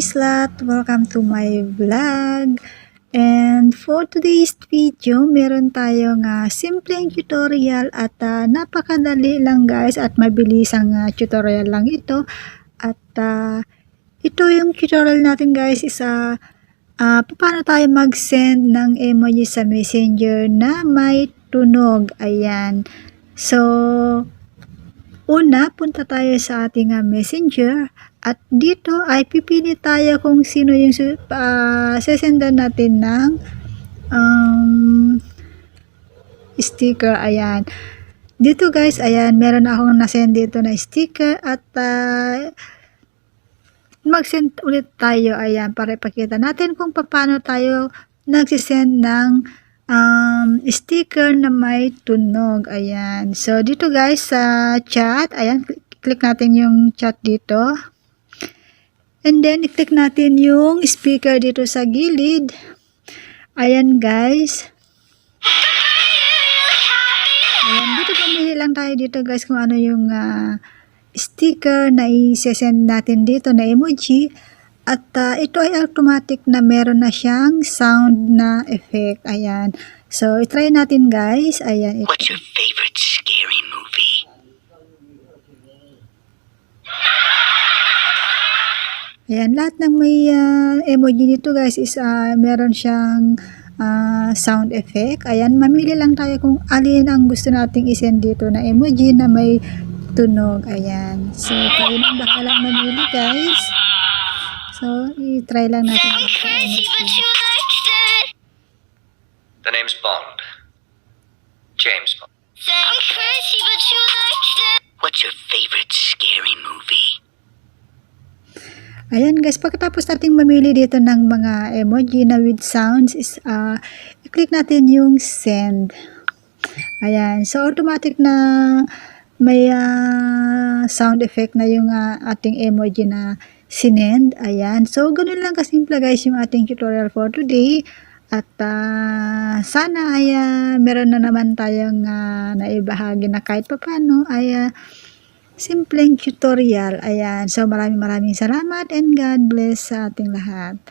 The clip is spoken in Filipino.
guys lahat! Welcome to my vlog. And for today's video, meron tayong simpleng tutorial at napakadali lang guys at mabilis ang tutorial lang ito. At ito yung tutorial natin guys is paano tayo mag-send ng emoji sa messenger na may tunog. Ayan. So, una, punta tayo sa ating messenger at dito ay pipili tayo kung sino yung sesendan natin ng sticker. Ayan. Dito guys, ayan, meron akong nasend dito na sticker at mag-send ulit tayo. Ayan, para ipakita natin kung paano tayo nagsisend ng sticker na may tunog. Ayan. So, dito guys sa chat, ayan, click natin yung chat dito. And then, i-click natin yung speaker dito sa gilid. Ayan guys. Ayan, dito pumili lang tayo dito guys kung ano yung sticker na i-send natin dito na emoji. At ito ay automatic na meron na siyang sound na effect. Ayan. So, i-try natin guys. Ayan. What's your favorite scary movie? Ayan. Lahat ng may emoji dito guys is meron siyang sound effect. Ayan. Mamili lang tayo kung alin ang gusto nating isend dito na emoji na may tunog. Ayan. So, kayo nang bahalang mamili guys. So, i-try lang natin. The name's Bond. James Bond. What's your favorite scary movie? Ayan guys, pagkatapos nating mamili dito ng mga emoji na with sounds is i-click natin yung send. Ayan, so automatic na may sound effect na yung ating emoji na sinend. Ayan. So, ganun lang kasimple guys yung ating tutorial for today. At sana ay meron na naman tayong naibahagi na kahit papano ay simpleng tutorial. Ayan. So, maraming salamat and God bless sa ating lahat.